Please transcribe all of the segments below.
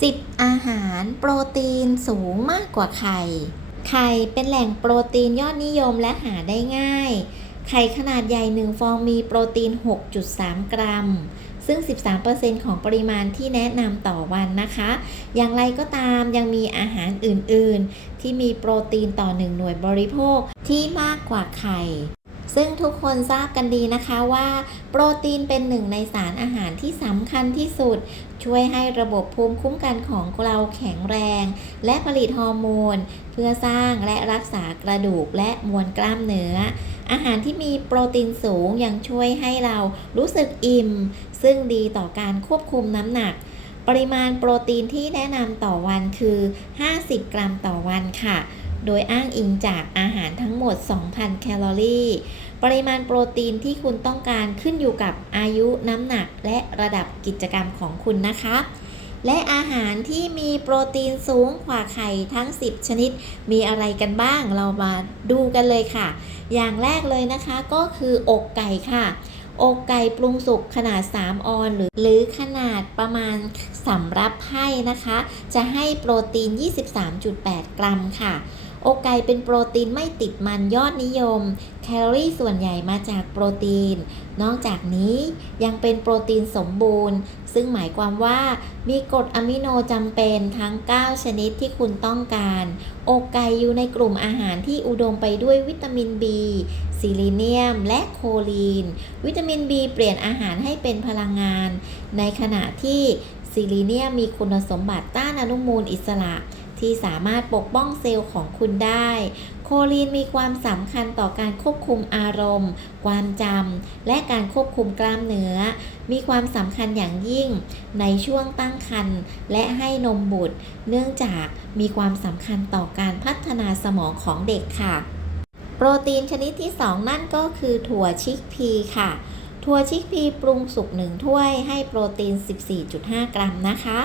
10 อาหารโปรตีนสูงมากกว่าไข่ ไข่เป็นแหล่งโปรตีนยอดนิยมและหาได้ง่าย ไข่ขนาดใหญ่1ฟองมีโปรตีน 6.3 กรัม ซึ่ง 13%ของปริมาณที่แนะนำต่อวันนะคะ อย่างไรก็ตามยังมีอาหารอื่น ๆ ที่มีโปรตีนต่อ 1 หน่วยบริโภคที่มากกว่าไข่ ซึ่งทุกคนทราบกันดีนะคะว่า โปรตีนเป็นหนึ่งในสารอาหารที่สำคัญที่สุด ช่วยให้ระบบภูมิคุ้มกันของเราแข็งแรง และผลิตฮอร์โมน เพื่อสร้างและรักษากระดูกและมวลกล้ามเนื้อ อาหารที่มีโปรตีนสูงยังช่วยให้เรารู้สึกอิ่ม ซึ่งดีต่อการควบคุมน้ำหนักปริมาณโปรตีนที่แนะนำต่อวันคือ 50 กรัมต่อวันค่ะ โดยอ้างอิงจากอาหารทั้งหมด 2,000 แคลอรี่ ปริมาณโปรตีนที่คุณต้องการขึ้นอยู่กับอายุน้ำหนักและระดับกิจกรรมของคุณนะคะ และอาหารที่มีโปรตีนสูงกว่าไข่ทั้ง 10 ชนิด มีอะไรกันบ้างเรามาดูกันเลยค่ะ อย่างแรกเลยนะคะก็คือ อกไก่ค่ะ อกไก่ปรุงสุกขนาด 3 ออนหรือหรือขนาดประมาณสำรับให้นะคะ จะให้โปรตีน 23.8 กรัมค่ะ อกไก่เป็นโปรตีนไม่ติดมันยอดนิยม แคลอรี่ส่วนใหญ่มาจากโปรตีน นอกจากนี้ยังเป็นโปรตีนสมบูรณ์ ซึ่งหมายความว่ามีกรดอะมิโนจำเป็นทั้ง 9 ชนิดที่คุณต้องการ อกไก่อยู่ในกลุ่มอาหารที่อุดมไปด้วยวิตามิน B ซิลิเนียม และโคลีน วิตามิน B เปลี่ยนอาหารให้เป็นพลังงาน ในขณะที่ซิลิเนียมมีคุณสมบัติต้านอนุมูลอิสระ ที่สามารถปกป้องเซลล์ของคุณได้ โคลีนมีความสำคัญต่อการควบคุมอารมณ์ ความจำและการควบคุมกล้ามเนื้อ มีความสำคัญอย่างยิ่ง ในช่วงตั้งครรภ์และให้นมบุตร เนื่องจากมีความสำคัญต่อการพัฒนาสมองของเด็กค่ะ โปรตีนชนิดที่ 2 นั่นก็คือถั่วชิกพีค่ะถั่วชิกพีปรุงสุกหนึ่งถ้วยให้โปรตีน 14.5 กรัมนะคะ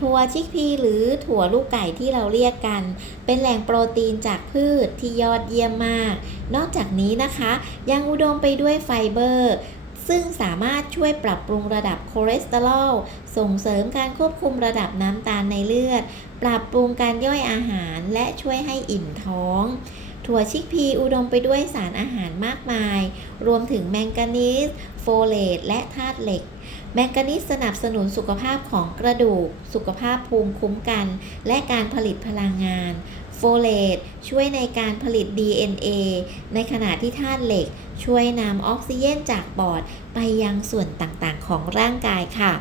ถั่วชิกพีหรือถั่วลูกไก่ที่เราเรียกกัน เป็นแหล่งโปรตีนจากพืชที่ยอดเยี่ยมมาก นอกจากนี้นะคะ ยังอุดมไปด้วยไฟเบอร์ ซึ่งสามารถช่วยปรับปรุงระดับคอเลสเตอรอลส่งเสริมการควบคุมระดับน้ำตาลในเลือด ปรับปรุงการย่อยอาหารและช่วยให้อิ่มท้องถั่วชิกพีอุดมไปด้วยสารอาหารมากมาย รวมถึงแมงกานีส โฟเลตและธาตุเหล็ก แมงกานีสสนับสนุนสุขภาพของกระดูก สุขภาพภูมิคุ้มกัน และการผลิตพลังงานโฟเลตช่วยในการผลิต DNA ในขณะที่ธาตุเหล็ก ช่วยนำออกซิเจนจากปอดไปยังส่วนต่างๆของร่างกายค่ะ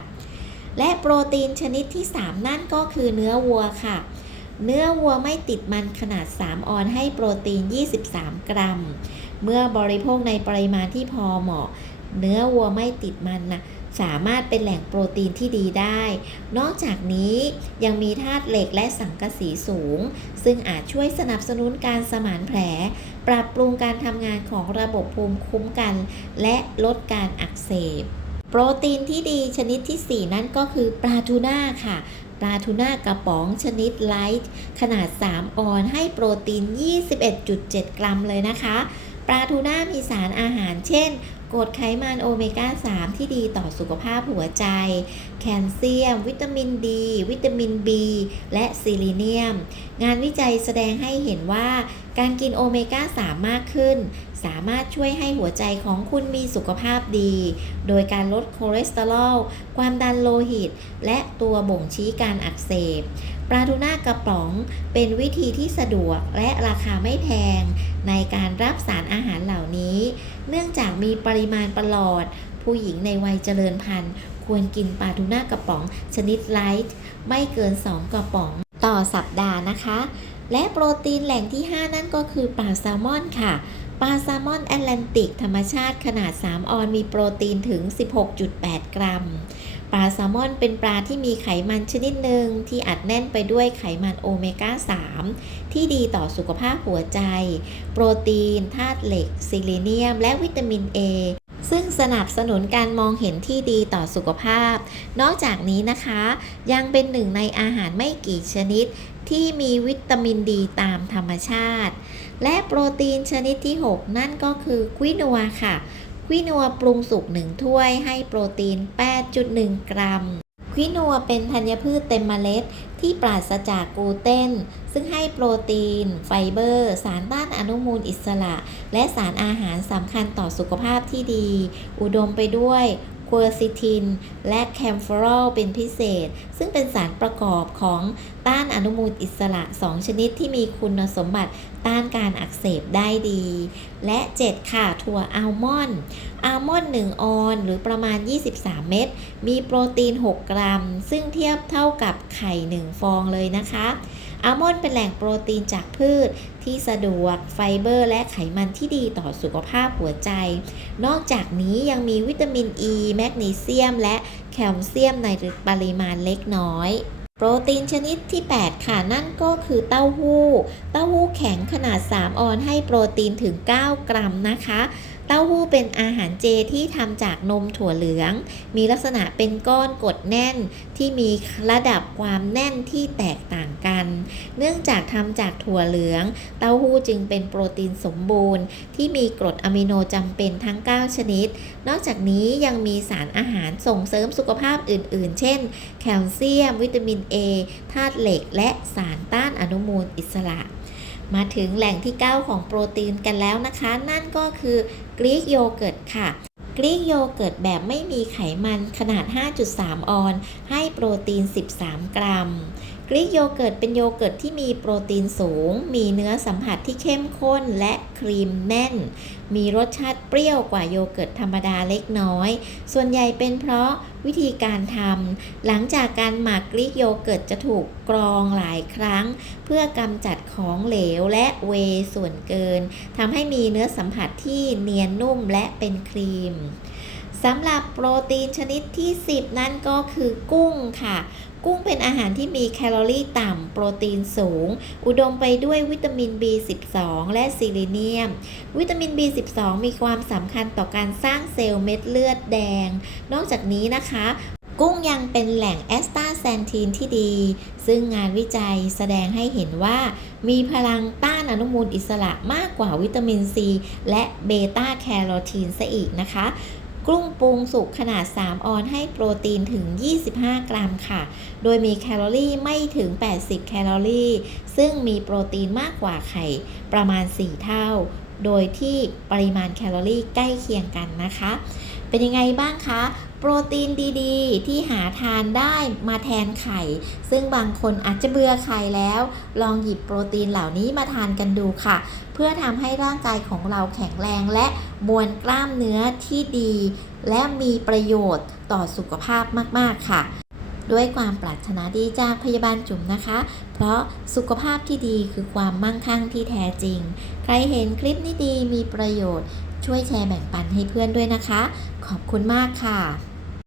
และโปรตีนชนิดที่ 3 นั่นก็คือเนื้อวัวค่ะ เนื้อวัวไม่ติดมันขนาด 3 ออนให้โปรตีน 23 กรัม เมื่อบริโภคในปริมาณที่พอเหมาะ เนื้อวัวไม่ติดมันนะสามารถเป็นแหล่งโปรตีนที่ดีได้ นอกจากนี้ยังมีธาตุเหล็กและสังกะสีสูง ซึ่งอาจช่วยสนับสนุนการสมานแผล ปรับปรุงการทำงานของระบบภูมิคุ้มกัน และลดการอักเสบ โปรตีนที่ดีชนิดทีสี่4 นั่นก็คือปลาทูน่าค่ะปลาทูน่ากระป๋องชนิดไลท์ขนาด 3 ออนให้โปรตีน 21.7 กรัมเลยนะคะ ปลาทูน่ามีสารอาหารเช่นกรดไขมันโอเมก้า 3 ที่ดีต่อสุขภาพหัวใจ แคลเซียม วิตามินดี วิตามิน B และซิลิเนียม งานวิจัยแสดงให้เห็นว่า การกินโอเมก้า 3 มากขึ้น สามารถช่วยให้หัวใจของคุณมีสุขภาพดี โดยการลดคอเลสเตอรอล ความดันโลหิต และตัวบ่งชี้การอักเสบ ปลาทูน่ากระป๋องเป็นวิธีที่สะดวกและราคาไม่แพง ในการรับสารอาหารเหล่านี้ เนื่องจากมีปริมาณประหลอด ผู้หญิงในวัยเจริญพันธุ์ ควรกินปลาทูน่ากระป๋อง ชนิดไลท์ไม่เกิน 2 กระป๋องต่อสัปดาห์นะคะ และโปรตีนแหล่งที่ 5 นั่นก็คือปลาแซลมอนค่ะปลาแซลมอนแอตแลนติกธรรมชาติขนาด 3 ออนมีโปรตีนถึง 16.8 กรัม ปลาแซลมอนเป็นปลาที่มีไขมันชนิดหนึ่งที่อัดแน่นไปด้วยไขมันโอเมก้า 3 ที่ดีต่อสุขภาพหัวใจ โปรตีน ธาตุเหล็ก ซิลิเนียม และวิตามิน A ซึ่งสนับสนุนการมองเห็นที่ดีต่อสุขภาพ นอกจากนี้นะคะ ยังเป็นหนึ่งในอาหารไม่กี่ชนิด ที่มีวิตามินดีตามธรรมชาติ และโปรตีนชนิดที่ 6 นั่นก็คือควินัวค่ะ วินัวปรุงสุกหนึ่งถ้วยให้โปรตีน 8.1 กรัมควิวินัวเป็นธัญพืชเต็มเมล็ดที่ปราศจากกลูเตน ซึ่งให้โปรตีน ไฟเบอร์ สารต้านอนุมูลอิสระ และสารอาหารสำคัญต่อสุขภาพที่ดี อุดมไปด้วยควอซิทิน และแคมฟอรอลเป็นพิเศษ ซึ่งเป็นสารประกอบของต้านอนุมูลอิสระ 2 ชนิดที่มีคุณสมบัติต้านการอักเสบได้ดี และ 7 ค่ะ ถั่วอัลมอนด์อัลมอนด์1ออนหรือประมาณ 23 เม็ดมีโปรตีน 6 กรัม ซึ่งเทียบเท่ากับไข่ 1 ฟองเลยนะคะอัลมอนด์เป็นแหล่งโปรตีนจากพืชที่สะดวกไฟเบอร์ และไขมันที่ดีต่อสุขภาพหัวใจ นอกจากนี้ยังมีวิตามินอ e, ีแมกนีเซียม และแคลเซียมในปริมาณเล็กน้อย โปรตีนชนิดที่ 8 ค่ะ นั่นก็คือเต้าหู้ เต้าหู้แข็งขนาด 3 ออนให้โปรตีนถึง 9 กรัมนะคะ เต้าหู้เป็นอาหารเจที่ทำจากนมถั่วเหลือง มีลักษณะเป็นก้อนกดแน่นที่มีระดับความแน่นที่แตกต่างกัน เนื่องจากทำจากถั่วเหลือง เต้าหู้จึงเป็นโปรตีนสมบูรณ์ ที่มีกรดอะมิโนจำเป็นทั้ง 9 ชนิด นอกจากนี้ยังมีสารอาหารส่งเสริมสุขภาพอื่น ๆ เช่น แคลเซียม วิตามิน A ธาตุเหล็ก และสารต้านอนุมูลอิสระ มาถึงแหล่งที่ 9 ของโปรตีนกันแล้วนะคะ นั่นก็คือกรีกโยเกิร์ตค่ะกรีกโยเกิร์ตแบบไม่มีไขมันขนาด 5.3 ออน ให้โปรตีน 13 กรัม กรีกโยเกิร์ตเป็นโยเกิร์ตที่มีโปรตีนสูง มีเนื้อสัมผัสที่เข้มข้นและครีมแน่น มีรสชาติเปรี้ยวกว่าโยเกิร์ตธรรมดาเล็กน้อย ส่วนใหญ่เป็นเพราะวิธีการทำหลังจากการหมักกรีกโยเกิร์ตจะถูกกรองหลายครั้ง เพื่อกำจัดของเหลวและเวส่วนเกินทำให้มีเนื้อสัมผัสที่เนียนนุ่มและเป็นครีม สำหรับโปรตีนชนิดที่ 10 นั่นก็คือกุ้งค่ะ กุ้งเป็นอาหารที่มีแคลอรี่ต่ำ โปรตีนสูง อุดมไปด้วยวิตามิน B12 และซีลิเนียม วิตามิน B12 มีความสำคัญต่อการสร้างเซลล์เม็ดเลือดแดง นอกจากนี้นะคะกุ้งยังเป็นแหล่งแอสตาแซนทีนที่ดี ซึ่งงานวิจัยแสดงให้เห็นว่า มีพลังต้านอนุมูลอิสระมากกว่าวิตามินซีและเบต้าแคโรทีนซะอีกนะคะ กุ้งปรุงสุกขนาด 3 ออนให้โปรตีนถึง 25 กรัมค่ะ โดยมีแคลอรี่ไม่ถึง 80 แคลอรี่ ซึ่งมีโปรตีนมากกว่าไข่ประมาณ 4 เท่า โดยที่ปริมาณแคลอรี่ใกล้เคียงกันนะคะ เป็นยังไงบ้างคะ โปรตีนดีๆ ที่หาทานได้มาแทนไข่ ซึ่งบางคนอาจจะเบื่อไข่แล้ว ลองหยิบโปรตีนเหล่านี้มาทานกันดูค่ะ เพื่อทำให้ร่างกายของเราแข็งแรงและ มวลกล้ามเนื้อที่ดี และมีประโยชน์ต่อสุขภาพมาก ๆ ค่ะ ด้วยความปรารถนาดีจากพยาบาลจุ๋มนะคะ เพราะสุขภาพที่ดีคือความมั่งคั่งที่แท้จริง ใครเห็นคลิปนี้ดีมีประโยชน์ ช่วยแชร์แบ่งปันให้เพื่อนด้วยนะคะ ขอบคุณมากค่ะ